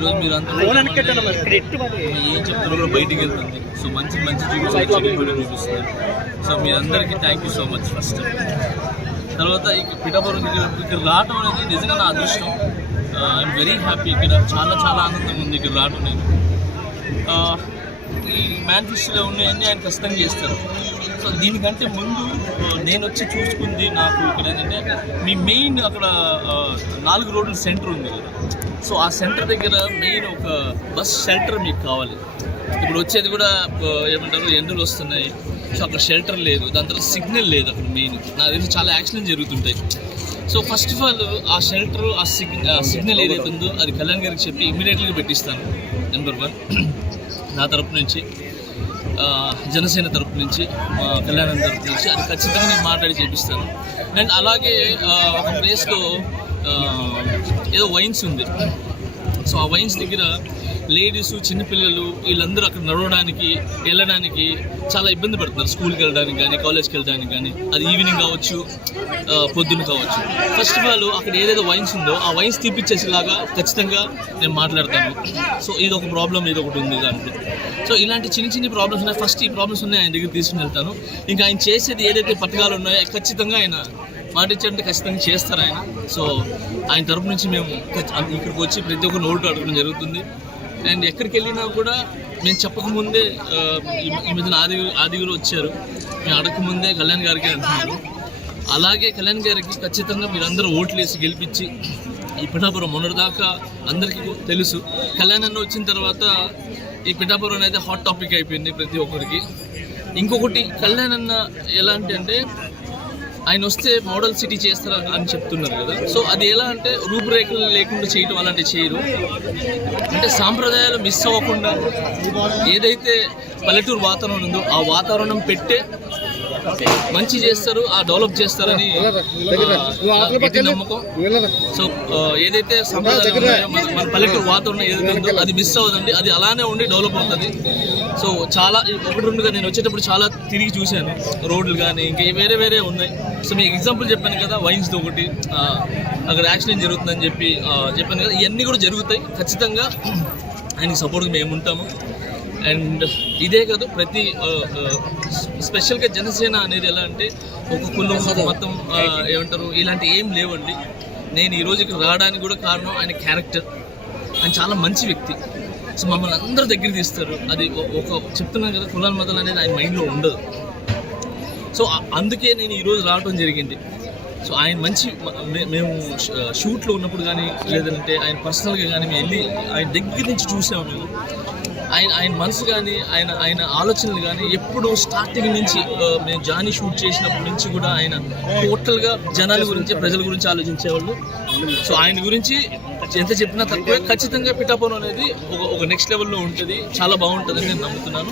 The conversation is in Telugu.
ఈరోజు మీరు అంతా ఏం చెప్తారో కూడా బయటికి వెళ్తుంది. సో మంచి మంచి చూపిస్తారు సో మీ అందరికీ thank you so much first తర్వాత ఇక పిఠాపురం ఇక్కడ రావడం అనేది నిజంగా నా అదృష్టం. ఐఎమ్ వెరీ హ్యాపీ ఇక్కడ చాలా చాలా ఆనందంగా ఉంది ఇక్కడ రావడం నేను ఆ, ఈ మేనిఫెస్టోలో ఉన్నాయన్నీ ఆయన ఖచ్చితంగా చేస్తారు. సో దీనికంటే ముందు ఆ, నేను వచ్చి చూసుకుంది నాకు ఇక్కడ ఏంటంటే మీ మెయిన్ అక్కడ ఆ, నాలుగు రోడ్ల సెంటర్ ఉంది కదా. సో ఆ సెంటర్ దగ్గర మెయిన్ ఒక బస్ షెల్టర్ మీకు కావాలి. ఇప్పుడు వచ్చేది కూడా ఏమంటారు ఎండలు వస్తున్నాయి. సో అక్కడ షెల్టర్ లేదు. దాని తర్వాత సిగ్నల్ లేదు అక్కడ మెయిన్ నాకు తెలిసి చాలా యాక్సిడెంట్ జరుగుతుంటాయి. సో ఫస్ట్ ఆఫ్ ఆల్ ఆ షెల్టర్ ఆ సిగ్ సిగ్నల్ ఏదైతే ఉందో అది కళ్యాణ్ గారికి చెప్పి ఇమ్మీడియట్లీ పెట్టిస్తాను. నెంబర్ వన్ నా తరపు నుంచి జనసేన తరపు నుంచి కళ్యాణ్ కళ్యాణం తరపు నుంచి అది ఖచ్చితంగా నేను మాట్లాడి చేపిస్తాను. అండ్ అలాగే ఒక ప్లేస్లో ఏదో వైన్స్ ఉంది. సో ఆ వైన్స్ దగ్గర లేడీస్ చిన్నపిల్లలు వీళ్ళందరూ అక్కడ నడవడానికి వెళ్ళడానికి చాలా ఇబ్బంది పడుతున్నారు. స్కూల్కి వెళ్ళడానికి కానీ కాలేజ్కి వెళ్ళడానికి కానీ. అది ఈవినింగ్ కావచ్చు పొద్దున్న కావచ్చు. ఫస్ట్ ఆఫ్ ఆల్ అక్కడ ఏదైతే వైన్స్ ఉందో ఆ వైన్స్ తీపిచ్చేసేలాగా ఖచ్చితంగా నేను మాట్లాడతాను. సో ఇది ఒక ప్రాబ్లం ఇది ఒకటి ఉంది దాంట్లో సో ఇలాంటి చిన్న చిన్న ప్రాబ్లమ్స్ ఉన్నాయి. ఫస్ట్ ఈ ప్రాబ్లమ్స్ ఉన్నాయి ఆయన దగ్గర తీసుకుని వెళ్తాను. ఇంకా ఆయన చేసేది ఏదైతే పథకాలు ఉన్నాయో ఖచ్చితంగా ఆయన మాట ఖచ్చితంగా చేస్తారు ఆయన. సో ఆయన తరపు నుంచి మేము ఇక్కడికి వచ్చి ప్రతి ఒక్క నోటు అడగడం జరుగుతుంది. అండ్ ఎక్కడికి వెళ్ళినా కూడా మేము చెప్పకముందే ఈ- మధ్యన ఆది ఆదిగురు వచ్చారు. మేము అడగకముందే కళ్యాణ్ గారికి అంటున్నారు. అలాగే కళ్యాణ్ గారికి ఖచ్చితంగా మీరందరూ ఓట్లు వేసి గెలిపించి ఈ పిఠాపురం మొన్నటిదాకా అందరికీ తెలుసు. కళ్యాణ్ అన్న వచ్చిన తర్వాత ఈ పిఠాపురం అనేది హాట్ టాపిక్ అయిపోయింది ప్రతి ఒక్కరికి. ఇంకొకటి కళ్యాణ్ అన్న ఎలాంటి అంటే ఆయన వస్తే మోడల్ సిటీ చేస్తారు అని చెప్తున్నారు కదా. సో అది ఎలా అంటే రూపురేఖలు లేకుండా చేయటం అలాంటివి చేయరు. అంటే సాంప్రదాయాలు మిస్ అవ్వకుండా ఏదైతే పల్లెటూరు వాతావరణం ఉందో ఆ వాతావరణం పెట్టే మంచి చేస్తారు ఆ డెవలప్ చేస్తారని గట్టి నమ్మకం. సో ఏదైతే మన పల్లెటూరు వాతావరణం ఏదైతే ఉందో అది మిస్ అవ్వదండి. అది అలానే ఉండి డెవలప్ అవుతుంది. సో చాలా ఒకటి రెండుగా నేను వచ్చేటప్పుడు చాలా తిరిగి చూశాను. రోడ్లు కానీ ఇంకా వేరే వేరే ఉన్నాయి. సో మీకు ఎగ్జాంపుల్ చెప్పాను కదా వైన్స్ది ఒకటి. అక్కడ యాక్సిడెంట్ జరుగుతుందని చెప్పి చెప్పాను కదా. ఇవన్నీ కూడా జరుగుతాయి. ఖచ్చితంగా ఆయనకి సపోర్ట్గా మేము ఉంటాము. అండ్ ఇదే కాదు ప్రతి స్పెషల్గా జనసేన అనేది ఎలా అంటే ఒక కులం మతం ఏమంటారు ఇలాంటి ఏం లేవండి. నేను ఈ రోజు ఇక్కడ రావడానికి కూడా కారణం ఆయన క్యారెక్టర్. ఆయన చాలా మంచి వ్యక్తి. సో మమ్మల్ని అందరూ దగ్గర తీస్తారు. అది ఒక చెప్తున్నాను కదా కులాల మతాలు అనేది ఆయన మైండ్లో ఉండదు. సో అందుకే నేను ఈరోజు రావడం జరిగింది. సో ఆయన మంచి మేము షూట్లో ఉన్నప్పుడు కానీ లేదంటే ఆయన పర్సనల్గా కానీ మేము వెళ్ళి ఆయన దగ్గర నుంచి చూసాము మేము. ఆయన ఆయన మనసు కానీ ఆయన ఆయన ఆలోచనలు కానీ ఎప్పుడు స్టార్టింగ్ నుంచి మేము జానీ షూట్ చేసినప్పటి నుంచి కూడా ఆయన టోటల్గా జనాల గురించి ప్రజల గురించి ఆలోచించేవాళ్ళు. సో ఆయన గురించి ఎంత చెప్పినా తక్కువే. ఖచ్చితంగా పిఠాపురం అనేది ఒక ఒక నెక్స్ట్ లెవెల్లో ఉంటుంది. చాలా బాగుంటుందని నేను నమ్ముతున్నాను.